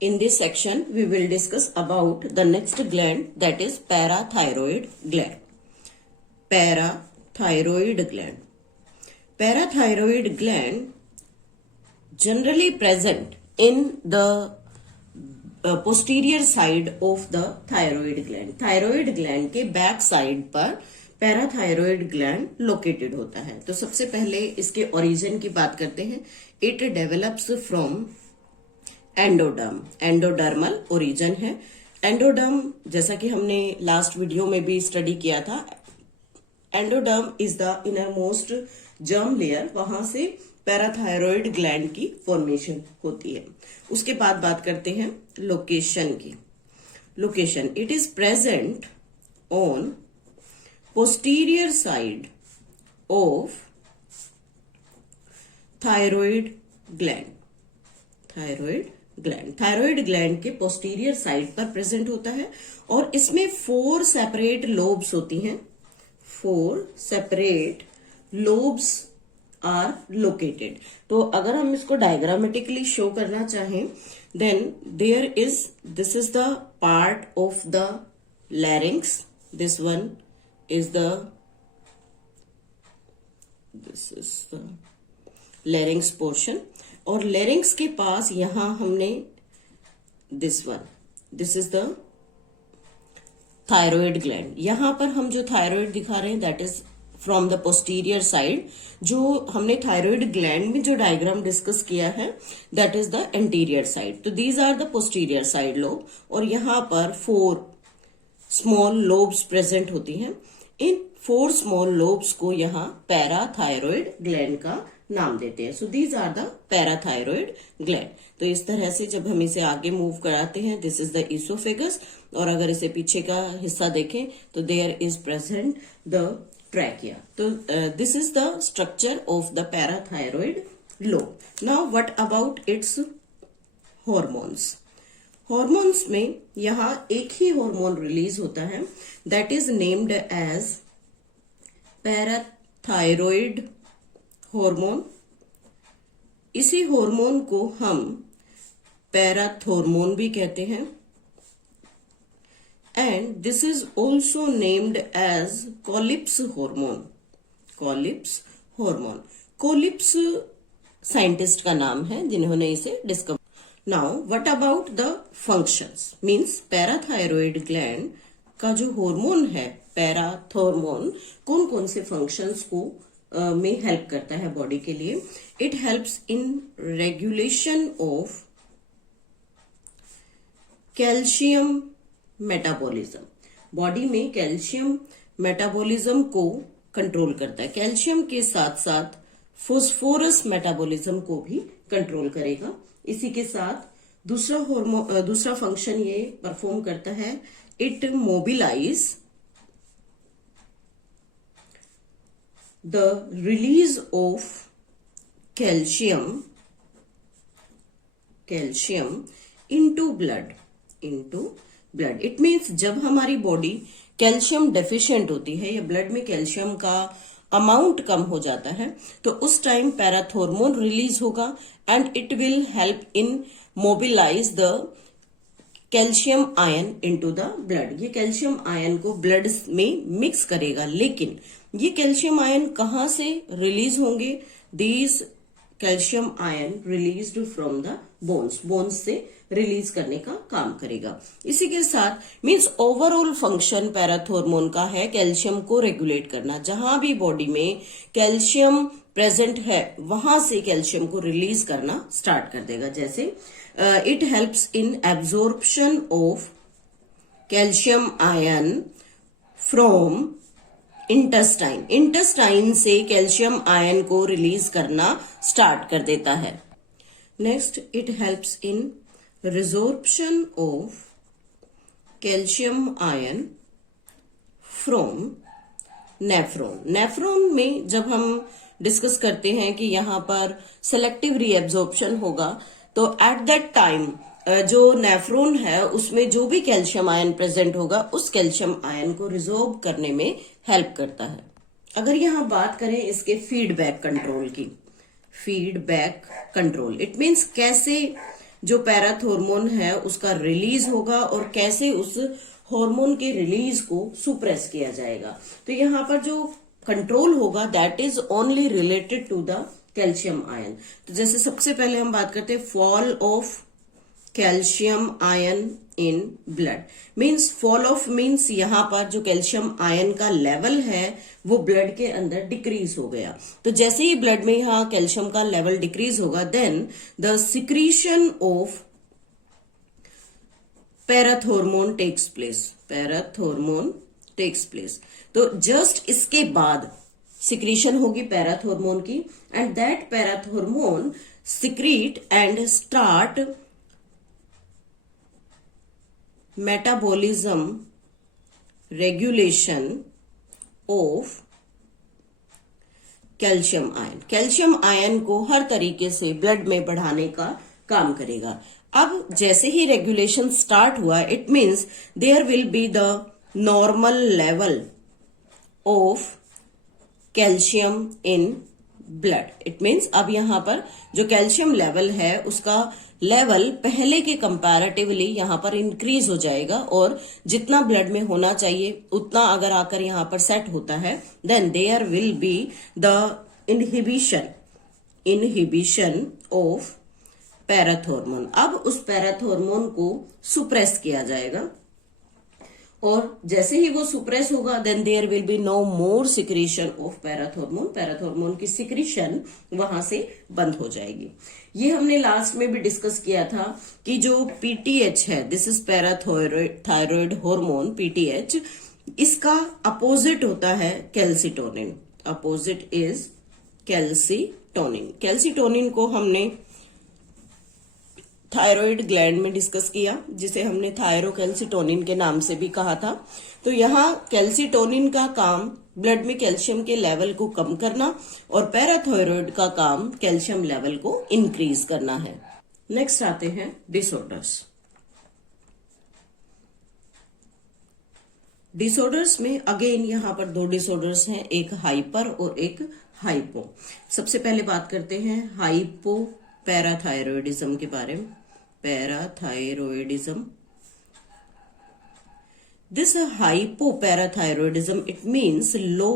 In this section, we will discuss about the next gland, that is parathyroid gland. Parathyroid gland. Parathyroid gland generally present in the posterior side of the thyroid gland. Thyroid gland के back side पर parathyroid gland located होता है. तो सबसे पहले इसके origin की बात करते हैं. It develops from endoderm. Endodermal origin है. एंडोडर्म जैसा कि हमने लास्ट वीडियो में भी स्टडी किया था, endoderm is the inner most germ layer. वहां से पैराथायरॉयड ग्लैंड की फॉर्मेशन होती है. उसके बाद बात करते हैं लोकेशन की. Location, it is present on posterior side of thyroid gland. Thyroid gland के पोस्टीरियर साइड पर प्रेजेंट होता है और इसमें 4 सेपरेट लोब्स होती हैं. 4 सेपरेट लोब्स आर लोकेटेड. तो अगर हम इसको डायग्रामेटिकली शो करना चाहें, then this is the part of the larynx. This is the larynx portion. और larynx के पास यहां हमने this is the thyroid gland. यहां पर हम जो thyroid दिखा रहे हैं, that is from the posterior side. जो हमने thyroid gland में जो डायग्राम डिस्कस किया है, that is the anterior side. तो these are the posterior side lobe. और यहां पर 4 स्मॉल लोब्स प्रेजेंट होती हैं. इन 4 स्मॉल लोब्स को यहाँ पैराथायरॉयड ग्लैंड का नाम देते हैं. So these are the parathyroid gland. तो इस तरह से जब हम इसे आगे मूव कराते हैं, दिस इज द इसोफेगस. और अगर इसे पीछे का हिस्सा देखें तो there is present the trachea. तो this is the structure of the parathyroid lobe. Now what about its hormones. Hormones में यहां एक ही हार्मोन रिलीज होता है, that is named as parathyroid hormone. इसी हार्मोन को हम पैराथॉर्मोन भी कहते हैं. And this is also named as Collip's hormone. Collip's hormone. Collip's scientist का नाम है जिन्होंने इसे discover. Now, what about the functions? Means parathyroid gland का जो हार्मोन है पैराथॉर्मोन, कौन कौन से फंक्शंस को में हेल्प करता है बॉडी के लिए. It helps in regulation of calcium metabolism. Body में कैल्शियम मेटाबॉलिज्म को कंट्रोल करता है. कैल्शियम के साथ साथ फोस्फोरस मेटाबॉलिज्म को भी कंट्रोल करेगा. इसी के साथ दूसरा फंक्शन ये परफॉर्म करता है, it mobilise the release of calcium into blood. It means जब हमारी बॉडी कैल्शियम डेफिशिएंट होती है या ब्लड में कैल्शियम का अमाउंट कम हो जाता है, तो उस टाइम पैराथॉर्मोन रिलीज होगा and it will help in mobilise the calcium ion into the blood. ये कैल्शियम आयन को ब्लड में मिक्स करेगा. लेकिन ये कैल्शियम आयन कहां से रिलीज होंगे? These calcium ion released from the bones से रिलीज करने का काम करेगा. इसी के साथ मींस ओवरऑल फंक्शन पैराथॉर्मोन का है कैल्शियम को रेगुलेट करना. जहां भी बॉडी में कैल्शियम प्रेजेंट है वहां से कैल्शियम को रिलीज करना स्टार्ट कर देगा. जैसे it helps in absorption of calcium ion from intestine. Intestine से कैल्शियम आयन को रिलीज करना स्टार्ट कर देता है. Next, it helps in resorption of calcium ion from nephron. Nephron में जब हम डिस्कस करते हैं कि यहां पर सेलेक्टिव रीएब्जॉर्प्शन होगा, तो एट दैट टाइम जो नेफ्रॉन है उसमें जो भी कैल्शियम आयन प्रेजेंट होगा उस कैल्शियम आयन को रिजॉर्व करने में हेल्प करता है. अगर यहां बात करें इसके फीडबैक कंट्रोल की, फीडबैक कंट्रोल इट मीन्स कैसे जो पैराथॉर्मोन है उसका रिलीज होगा और कैसे उस हार्मोन के रिलीज को सुप्रेस किया जाएगा। तो यहाँ पर जो कंट्रोल होगा that is only related to the calcium ion. तो जैसे सबसे पहले हम बात करते हैं fall of calcium ion in blood. Means fall of means यहाँ पर जो कैल्शियम आयन का लेवल है वो ब्लड के अंदर डिक्रीज हो गया। तो जैसे ही ब्लड में यहाँ कैल्शियम का लेवल डिक्रीज होगा then the secretion of parathormone takes place. Parathormone takes place. तो जस्ट इसके बाद सिक्रीशन होगी पैराथॉर्मोन की and that parathormone secrete and start metabolism regulation of calcium ion. Calcium ion को हर तरीके से ब्लड में बढ़ाने का काम करेगा। अब जैसे ही रेगुलेशन स्टार्ट हुआ it means there will be the normal level of calcium in blood. It means अब यहां पर जो कैल्शियम लेवल है उसका लेवल पहले के कंपैरेटिवली यहां पर इंक्रीज हो जाएगा और जितना ब्लड में होना चाहिए उतना अगर आकर यहां पर सेट होता है then there will be the inhibition of parathormone. अब उस पैराथॉर्मोन को सुप्रेस किया जाएगा और जैसे ही वो सुप्रेस होगा then there will be no more secretion of parathormone. Parathormone की सिक्रीशन वहां से बंद हो जाएगी। ये हमने लास्ट में भी डिस्कस किया था कि जो पीटीएच है this is parathyroid hormone PTH, इसका अपोजिट होता है calcitonin. Opposite is calcitonin. Calcitonin को हमने थायराइड ग्लैंड में डिस्कस किया जिसे हमने थायरोकैल्सिटोनिन के नाम से भी कहा था। तो यहाँ कैल्सिटोनिन का काम ब्लड में कैल्शियम के लेवल को कम करना और पैराथायरॉयड का काम कैल्शियम लेवल को इंक्रीज करना है। नेक्स्ट आते हैं डिसऑर्डर्स। डिसऑर्डर्स में अगेन यहाँ पर दो डिसऑर्डर्स हैं, एक हाइपर और एक हाइपो। सबसे पहले बात करते हैं हाइपो पैराथायरॉयडिज्म के बारे में। Parathyroidism, this hypoparathyroidism it means low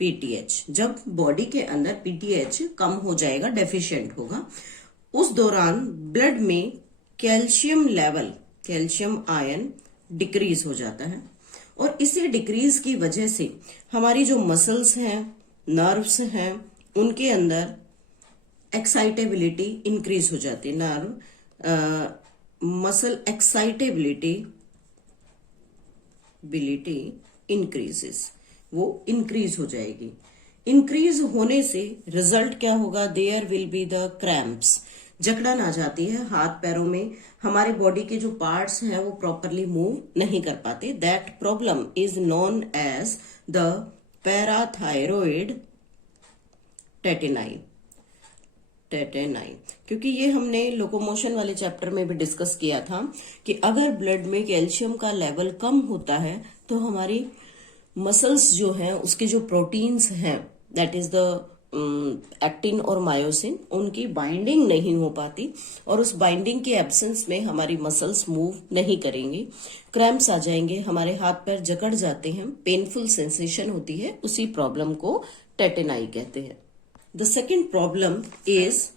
PTH. जब बॉडी के अंदर पीटीएच कम हो जाएगा, डेफिशिएंट होगा, उस दौरान ब्लड में calcium level, calcium ion decrease हो जाता है और इसी डिक्रीज की वजह से हमारी जो मसल्स हैं, नर्व्स हैं, उनके अंदर एक्साइटेबिलिटी इंक्रीज हो जाती है। नर्व मसल एक्साइटेबिलिटी इंक्रीजेस, वो इंक्रीज हो जाएगी। इंक्रीज होने से रिजल्ट क्या होगा? There will be the cramps. जकड़न आ जाती है हाथ पैरों में, हमारे बॉडी के जो पार्ट्स हैं वो प्रॉपरली मूव नहीं कर पाते। That problem is known as the parathyroid tetany. क्योंकि ये हमने लोकोमोशन वाले चैप्टर में भी डिस्कस किया था कि अगर ब्लड में कैल्शियम का लेवल कम होता है तो हमारी मसल्स जो हैं उसके जो प्रोटीन्स हैं दैट इज द एक्टिन और मायोसिन, उनकी बाइंडिंग नहीं हो पाती और उस बाइंडिंग के एब्सेंस में हमारी मसल्स मूव नहीं करेंगी, क्रैम्प्स आ जाएंगे, हमारे हाथ पैर जकड़ जाते हैं, पेनफुल सेंसेशन होती है। उसी प्रॉब्लम को टेटेनाई कहते हैं। The second problem is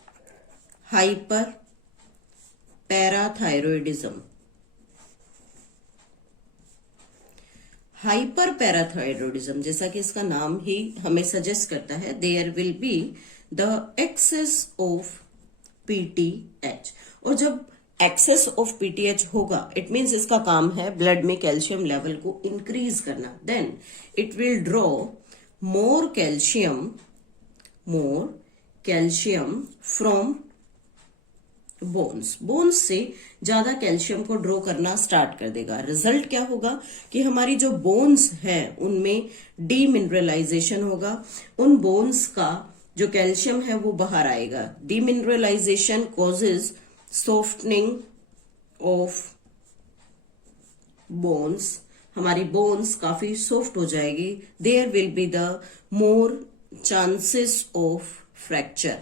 hyperparathyroidism. Hyperparathyroidism जैसा कि इसका नाम ही हमें सजेस्ट करता है, there will be the excess of PTH। और जब excess of PTH होगा it means इसका काम है ब्लड में कैल्शियम लेवल को इंक्रीज करना। then it will draw more calcium from bones से ज्यादा कैल्शियम को ड्रॉ करना स्टार्ट कर देगा। रिजल्ट क्या होगा कि हमारी जो बोन्स है उनमें डीमिनरलाइजेशन होगा, उन बोन्स का जो कैल्शियम है वो बाहर आएगा। Demineralisation causes softening of bones, हमारी बोन्स काफी सॉफ्ट हो जाएगी। There will be the more chances of fracture,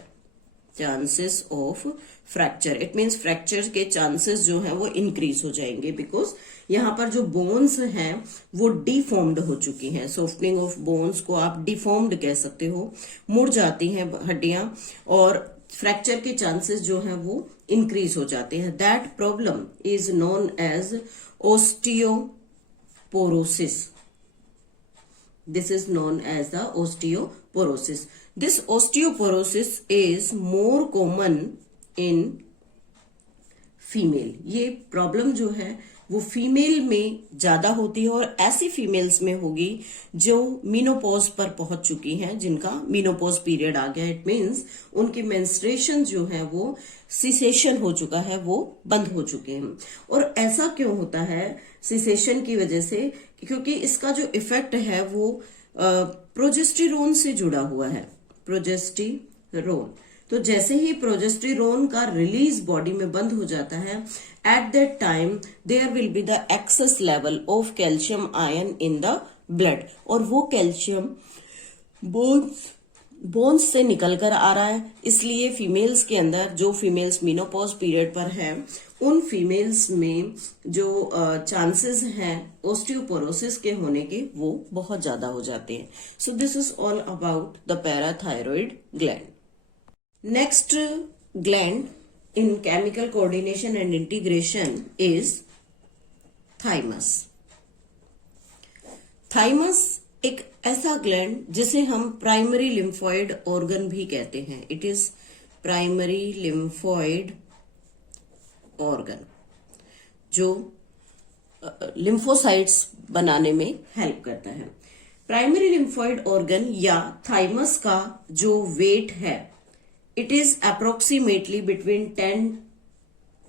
fracture, it means fracture के चांसेस जो हैं वो इंक्रीज हो जाएंगे, बिकॉज यहाँ पर जो बोन्स हैं वो डिफॉर्म्ड हो चुकी हैं। सॉफ्टनिंग ऑफ बोन्स को आप डिफॉर्म्ड कह सकते हो, मुड़ जाती हैं हड्डियां और फ्रैक्चर के चांसेस जो हैं वो इंक्रीज हो जाते हैं। That problem is known as osteoporosis. This is known as the osteoporosis. This osteoporosis is more common in female. ये प्रॉब्लम जो है वो फीमेल में ज्यादा होती है और ऐसी फीमेल्स में होगी जो मीनोपॉज पर पहुंच चुकी हैं, जिनका मीनोपॉज पीरियड आ गया। इट मीन्स उनकी मेंस्ट्रुएशन जो है वो सिसेशन हो चुका है, वो बंद हो चुके हैं। और ऐसा क्यों होता है सिसेशन की वजह से? क्योंकि इसका जो इफेक्ट है वो प्रोजेस्टेरोन से जुड़ा हुआ है। प्रोजेस्टेरोन, तो जैसे ही प्रोजेस्टेरोन का रिलीज बॉडी में बंद हो जाता है, at that time there will be the excess level of calcium ion in the blood, और वो कैल्शियम बोन्स से निकल कर आ रहा है। इसलिए फीमेल्स के अंदर, जो फीमेल्स मीनोपॉज पीरियड पर हैं, उन फीमेल्स में जो चांसेस हैं ओस्टियोपोरोसिस के होने के वो बहुत ज्यादा हो जाते हैं। सो this is all about the parathyroid gland. Next gland in chemical coordination and integration is thymus. Thymus एक ऐसा ग्लैंड जिसे हम प्राइमरी लिम्फोइड ऑर्गन भी कहते हैं। It is primary lymphoid organ, जो लिम्फोसाइट्स बनाने में हेल्प करता है। प्राइमरी लिम्फोइड ऑर्गन या थाइमस का जो वेट है, it is approximately between 10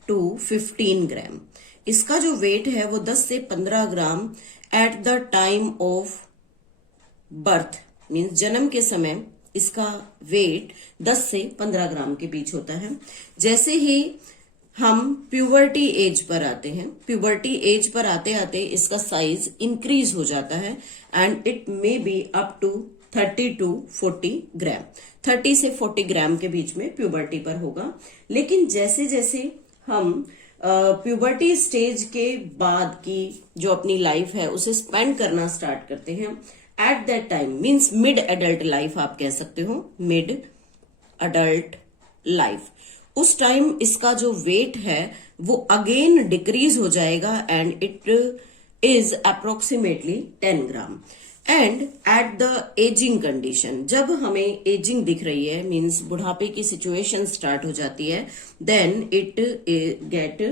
to 15 ग्राम। इसका जो वेट है वो 10 से 15 gram at the time of birth, means जन्म के समय इसका वेट 10 से 15 ग्राम के बीच होता है। जैसे ही हम प्यूबर्टी एज पर आते हैं, प्यूबर्टी एज पर आते आते इसका साइज इंक्रीज हो जाता है and it may be up to 30 to 40 gram. 30 से 40 ग्राम के बीच में प्यूबर्टी पर होगा। लेकिन जैसे जैसे हम प्यूबर्टी स्टेज के बाद की जो अपनी लाइफ है उसे स्पेंड करना स्टार्ट करते हैं, eight that time means mid adult life आप कह सकते हो, मिड एडल्ट लाइफ, उस टाइम इसका जो वेट है वो अगेन डिक्रीज हो जाएगा and it is approximately 10 gram. And at the ageing condition, जब हमें एजिंग दिख रही है, मीन्स बुढ़ापे की सिचुएशन स्टार्ट हो जाती है, देन इट गेट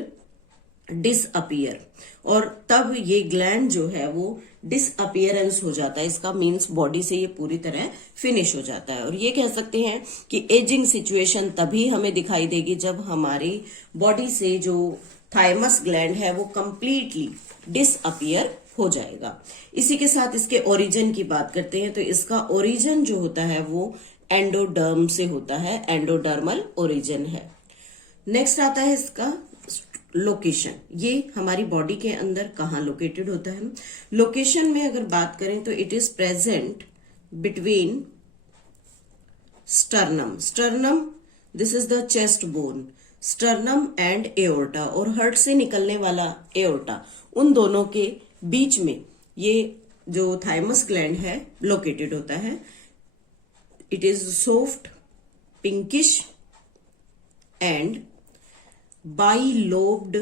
डिसअपियर, और तब ये ग्लैंड जो है वो डिसअपियरेंस हो जाता है इसका, मीन्स बॉडी से ये पूरी तरह फिनिश हो जाता है। और ये कह सकते हैं कि एजिंग सिचुएशन तभी हमें दिखाई देगी जब हमारी बॉडी से जो थाइमस ग्लैंड है वो कंप्लीटली डिसअपियर हो जाएगा। इसी के साथ इसके ओरिजिन की बात करते हैं, तो इसका ओरिजिन जो होता है वो एंडोडर्म से होता है, एंडोडर्मल ओरिजिन है। नेक्स्ट आता है इसका लोकेशन, ये हमारी बॉडी के अंदर कहाँ लोकेटेड होता है। लोकेशन में अगर बात करें तो it is present between sternum, this is the chest bone, sternum and aorta, और हार्ट से निकलने वाला एओर्टा, उन दोनों के बीच में ये जो थाइमस ग्लैंड है लोकेटेड होता है। It is soft, pinkish and bilobed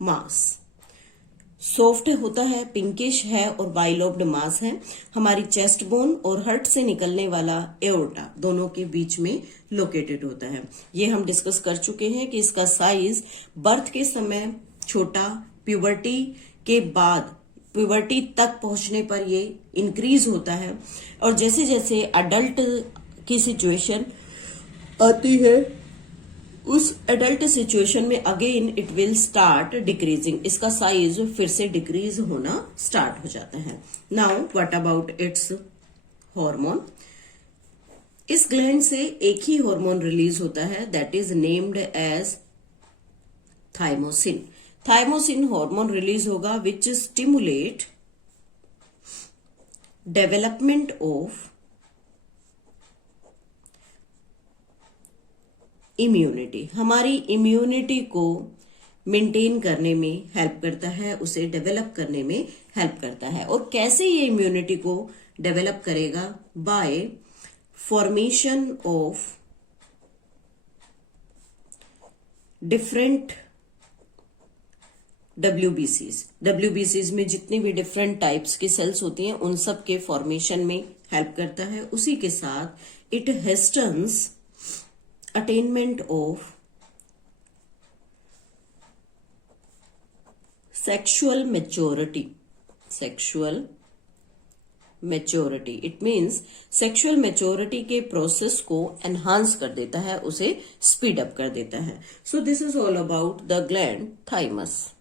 mass. Soft होता है, पिंकिश है और बाइलोब्ड मास है। हमारी चेस्ट बोन और हार्ट से निकलने वाला एओर्टा दोनों के बीच में लोकेटेड होता है। ये हम डिस्कस कर चुके हैं कि इसका साइज बर्थ के समय छोटा, प्यूबर्टी के बाद, प्यूबर्टी तक पहुंचने पर ये इंक्रीज होता है, और जैसे जैसे अडल्ट की सिचुएशन आती है उस एडल्ट सिचुएशन में again it will start decreasing, इसका साइज फिर से डिक्रीज होना स्टार्ट हो जाता है। Now what about its hormone. इस ग्लैंड से एक ही हार्मोन रिलीज होता है, that is named as thymosin. Thymosin hormone release होगा which stimulate development of immunity, हमारी इम्यूनिटी को मेंटेन करने में हेल्प करता है, उसे डेवलप करने में हेल्प करता है। और कैसे ये इम्यूनिटी को डेवलप करेगा? Bye formation of different WBCs में जितनी भी डिफरेंट टाइप्स की सेल्स होती हैं उन सब के फॉर्मेशन में हेल्प करता है। उसी के साथ it hastens attainment of sexual maturity. It means sexual maturity के प्रोसेस को एनहांस कर देता है, उसे स्पीड अप कर देता है। So this is all about the gland thymus.